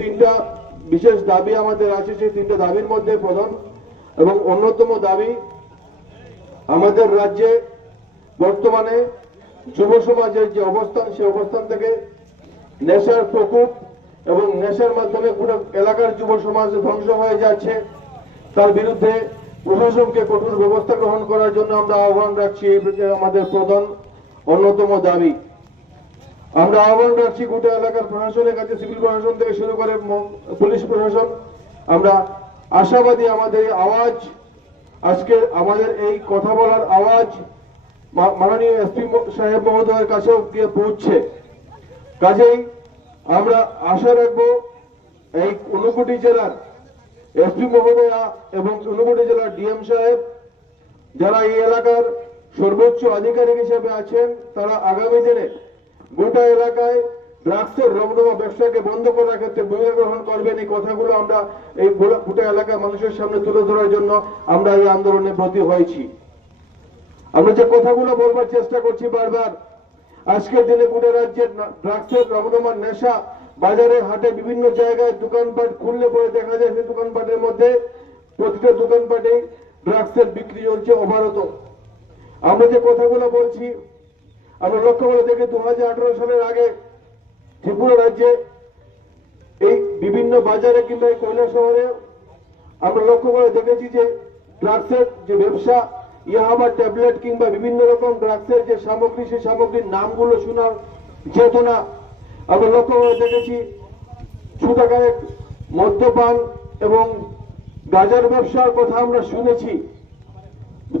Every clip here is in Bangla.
তিনটা বিশেষ দাবি আমাদের আছে, সেই তিনটা দাবির মধ্যে প্রধান এবং অন্যতম দাবি আমাদের রাজ্যে বর্তমানে যুব সমাজের যে অবস্থান সেই অবস্থান থেকে নেশার প্রকোপ এবং নেশার মাধ্যমে পুরো এলাকার যুব সমাজ ধ্বংস হয়ে যাচ্ছে। তার বিরুদ্ধে প্রশাসনকে কঠোর ব্যবস্থা গ্রহণ করার জন্য আমরা আহ্বান রাখছি আমাদের প্রধান অন্যতম দাবি। আমরা আহ্বান রাখছি গোটা এলাকার প্রশাসনের কাছে, সিভিল প্রশাসন থেকে শুরু করে পুলিশ প্রশাসন। আমরা আশাবাদী আমাদের আওয়াজ, আজকে আমাদের এই কথা বলার আওয়াজ মাননীয় এসপি সাহেব মহোদয়ের কাছেও গিয়ে পৌঁছছে কাজেই আমরা আশা রাখব এই ঊনকোটি জেলার এসপি মহোদয়া এবং ঊনকোটি জেলার ডিএম সাহেব, যারা এই এলাকার সর্বোচ্চ আধিকারিক হিসেবে আছেন, তারা আগামী দিনে গোটা এলাকায় ড্রাগসের রমরমা ব্যবসাকে বন্ধ করার ক্ষেত্রে ভূমিকা গ্রহণ করবেন। এই কথাগুলো আমরা এই গোটা- এলাকার মানুষের সামনে তুলে ধরার জন্য আমরা এই আন্দোলনে ব্রতী হয়েছি। আমরা যে কথাগুলো বলবার চেষ্টা করছি বারবার, আজকের দিনে গোটা রাজ্যের ড্রাগসের রমরমার নেশা বাজারে হাটে বিভিন্ন জায়গায় দোকানপাট খুললে পরে দেখা যায় সেই দোকানপাটের মধ্যে প্রতিটা দোকানপাটে ড্রাগসের বিক্রি চলছে অবারত। আমরা যে কথাগুলো বলছি, আমরা লক্ষ্য করে দেখি দু হাজার আঠারো সালের আগে ত্রিপুরা রাজ্যে এই বিভিন্ন বাজারে কিংবা এই কৈলা শহরে আমরা লক্ষ্য করে দেখেছি যে ড্রাগসের যে ব্যবসা ইয়াহাবা ট্যাবলেট কিংবা বিভিন্ন রকম ড্রাগসের যে সামগ্রী, সেই সামগ্রীর নামগুলো শোনার যেত না আমরা লক্ষ্য করে দেখেছি। সুতাকারে মদ্যপান এবং গাজার ব্যবসার কথা আমরা শুনেছি।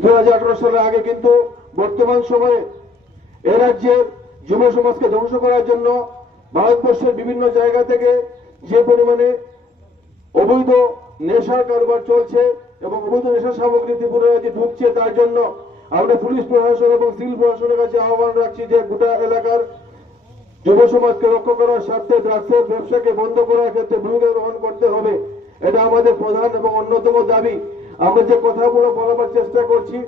দু হাজার আঠারো সালের আগে কিন্তু বর্তমান সময়ে এ রাজ্যের যুব সমাজকে ধ্বংস করার জন্য ভারতবর্ষের বিভিন্ন জায়গা থেকে যে পরিমাণে অবৈধ নেশার কারবার চলছে এবং অবৈধ নেশা সামগ্রী ত্রিপুরা রাজ্যে ঢুকছে, তার জন্য আমরা পুলিশ প্রশাসন এবং সিভিল প্রশাসনের কাছে আহ্বান রাখছি যে গোটা এলাকার যুব সমাজকে রক্ষা করার স্বার্থে ড্রাগসের ব্যবসাকে বন্ধ করার ক্ষেত্রে ভূমিকা গ্রহণ করতে হবে। এটা আমাদের প্রধান এবং অন্যতম দাবি। আমরা যে কথাগুলো বলাবার চেষ্টা করছি,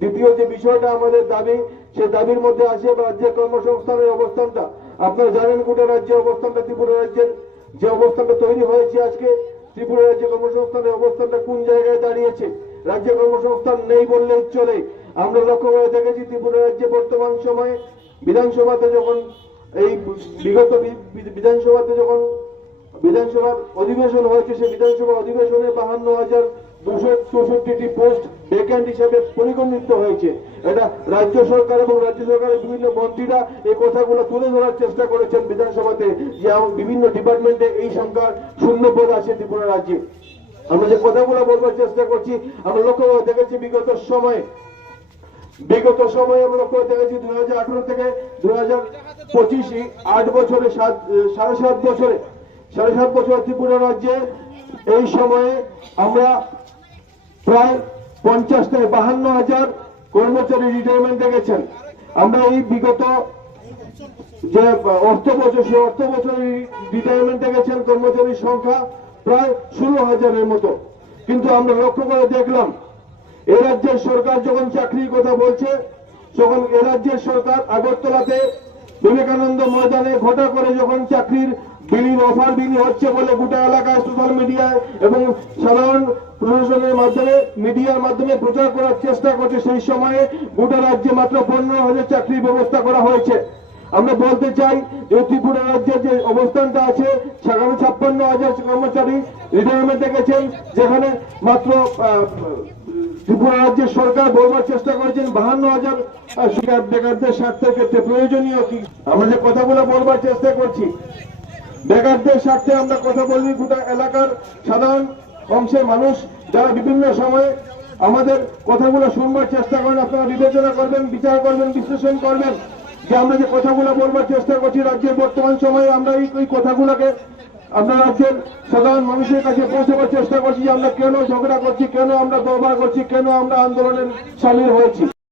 দ্বিতীয় যে বিষয়টা আমাদের দাবি, সে দাবির মধ্যে আছে রাজ্যের কর্মসংস্থানের অবস্থানটা। আপনারা জানেন গোটা রাজ্যের অবস্থানটা, ত্রিপুরা রাজ্যের যে অবস্থানটা তৈরি হয়েছে আজকে। ত্রিপুরা রাজ্যে কর্মসংস্থানের অবস্থানটা কোন জায়গায় দাঁড়িয়েছে? রাজ্যে কর্মসংস্থান নেই বললেই চলে। আমরা লক্ষ্য করে দেখেছি ত্রিপুরা রাজ্যে বর্তমান সময়ে বিধানসভাতে যখন এই বিগত বিধানসভাতে যখন বিধানসভার অধিবেশন হয়েছে সেই বিধানসভা অধিবেশনে বাহান্ন হাজার দুশো চৌষট্টিটি পোস্ট ভ্যাকেন্ট হিসেবে পরিগণিত হয়েছে। এটা রাজ্য সরকার এবং রাজ্য সরকারের বিভিন্ন মন্ত্রীরা এই কথাগুলো তুলে ধরার চেষ্টা করেছেন বিধানসভাতে যে বিভিন্ন ডিপার্টমেন্টে এই সংখ্যার শূন্য পদ আছে ত্রিপুরা রাজ্যে। আমরা যে কথাগুলো বলবার চেষ্টা করছি, আমরা লক্ষ্য করে দেখেছি বিগত সময়ে বিগত সময়ে আমরা লক্ষ্য দেখেছি দুই হাজার আঠারো থেকে দুই হাজার পঁচিশ আট বছরে সাত, সাড়ে সাত বছরে, সাড়ে সাত বছর ত্রিপুরা রাজ্যে এই সময়ে আমরা প্রায় পঞ্চাশ থেকে বাহান্ন হাজার কর্মচারী রিটায়ারমেন্ট দেখেছেন আমরা এই বিগত যে অর্থ বছর, সেই অর্থ বছরে রিটায়ারমেন্ট দেখেছেন কর্মচারীর সংখ্যা প্রায় ষোলো হাজারের মতো। কিন্তু আমরা লক্ষ্য করে দেখলাম, এ রাজ্যের সরকার যখন চাকরির কথা বলছে, তখন এ রাজ্যের সরকার আগরতলাতে বিবেকানন্দ ময়দানে ঘটা করে যখন চাকরির বিলি অফার বিলি হচ্ছে বলে গোটা এলাকায় সোশ্যাল মিডিয়ায় এবং সাধারণ প্রশাসনের মাধ্যমে মিডিয়ার মাধ্যমে প্রচার করার চেষ্টা করছে। সেই সময়ে গোটা রাজ্যে মাত্র পনেরো হাজার চাকরির ব্যবস্থা করা হয়েছে। আমরা বলতে চাই যে ত্রিপুরা রাজ্যের যে অবস্থানটা আছে, সেখানে ছাপ্পান্ন হাজার কর্মচারী যেখানে মাত্র ত্রিপুরা রাজ্যের সরকার বলবার চেষ্টা করেছেন, বাহান্ন হাজার বেকারদের স্বার্থের ক্ষেত্রে প্রয়োজনীয় কি? আমরা যে কথাগুলো বলবার চেষ্টা করছি বেকারদের স্বার্থে আমরা কথা বলি, গোটা এলাকার সাধারণ অংশের মানুষ যারা বিভিন্ন সময়ে আমাদের কথাগুলো শুনবার চেষ্টা করেন, আপনারা বিবেচনা করবেন, বিচার করবেন, বিশ্লেষণ করবেন যে আমরা যে কথাগুলো বলবার চেষ্টা করছি, রাজ্যের বর্তমান সময়ে আমরা এই কথাগুলোকে আমরা রাজ্যের সাধারণ মানুষের কাছে পৌঁছাবার চেষ্টা করছি যে আমরা কেন ঝগড়া করছি, কেন আমরা দরবার করছি, কেন আমরা আন্দোলনের সামিল হয়েছি।